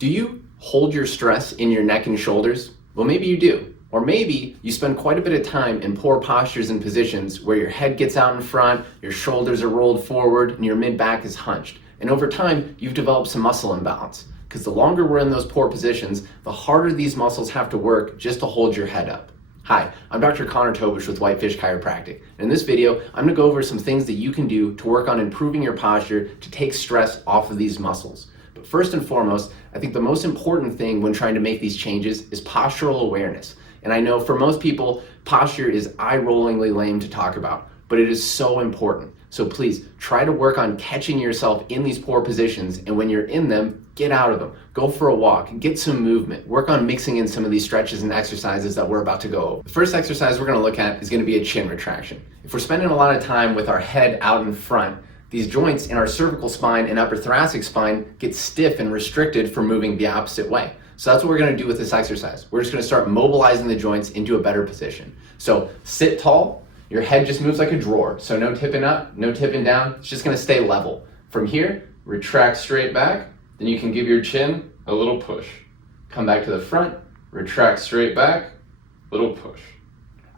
Do you hold your stress in your neck and shoulders? Well, maybe you do. Or maybe you spend quite a bit of time in poor postures and positions where your head gets out in front, your shoulders are rolled forward, and your mid-back is hunched. And over time, you've developed some muscle imbalance. Because the longer we're in those poor positions, the harder these muscles have to work just to hold your head up. Hi, I'm Dr. Tobisch with Whitefish Chiropractic. In this video, I'm going to go over some things that you can do to work on improving your posture to take stress off of these muscles. But first and foremost, I think the most important thing when trying to make these changes is postural awareness. And I know for most people, posture is eye-rollingly lame to talk about, but it is so important. So please try to work on catching yourself in these poor positions, and when you're in them, get out of them. Go for a walk, get some movement, work on mixing in some of these stretches and exercises that we're about to go over. The first exercise we're going to look at is going to be a chin retraction. If we're spending a lot of time with our head out in front, these joints in our cervical spine and upper thoracic spine get stiff and restricted from moving the opposite way. So that's what we're going to do with this exercise. We're just going to start mobilizing the joints into a better position. So sit tall, your head just moves like a drawer. So no tipping up, no tipping down, it's just going to stay level. From here, retract straight back, then you can give your chin a little push. Come back to the front, retract straight back, little push.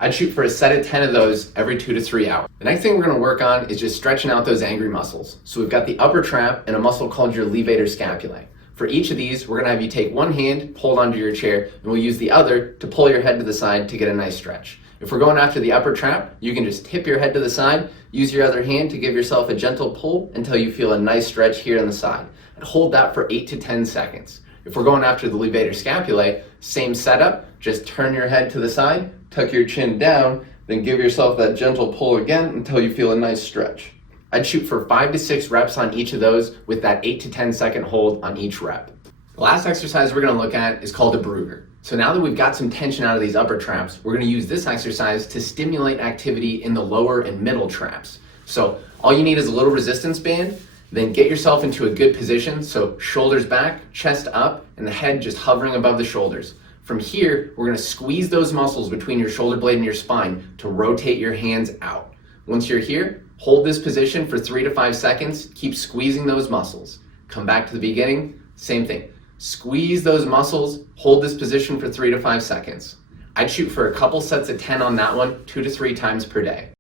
I'd shoot for a set of 10 of those every 2 to 3 hours. The next thing we're going to work on is just stretching out those angry muscles. So we've got the upper trap and a muscle called your levator scapulae. For each of these, we're going to have you take one hand, hold onto your chair, and we'll use the other to pull your head to the side to get a nice stretch. If we're going after the upper trap, you can just tip your head to the side, use your other hand to give yourself a gentle pull until you feel a nice stretch here on the side. And hold that for 8 to 10 seconds. If we're going after the levator scapulae, same setup, just turn your head to the side, tuck your chin down, then give yourself that gentle pull again until you feel a nice stretch. I'd shoot for 5 to 6 reps on each of those with that 8 to 10 second hold on each rep. The last exercise we're going to look at is called a Brooder. So now that we've got some tension out of these upper traps, we're going to use this exercise to stimulate activity in the lower and middle traps. So all you need is a little resistance band, then get yourself into a good position. So shoulders back, chest up, and the head just hovering above the shoulders. From here, we're going to squeeze those muscles between your shoulder blade and your spine to rotate your hands out. Once you're here, hold this position for 3 to 5 seconds. Keep squeezing those muscles. Come back to the beginning, same thing. Squeeze those muscles, hold this position for 3 to 5 seconds. I'd shoot for a couple sets of 10 on that one, 2 to 3 times per day.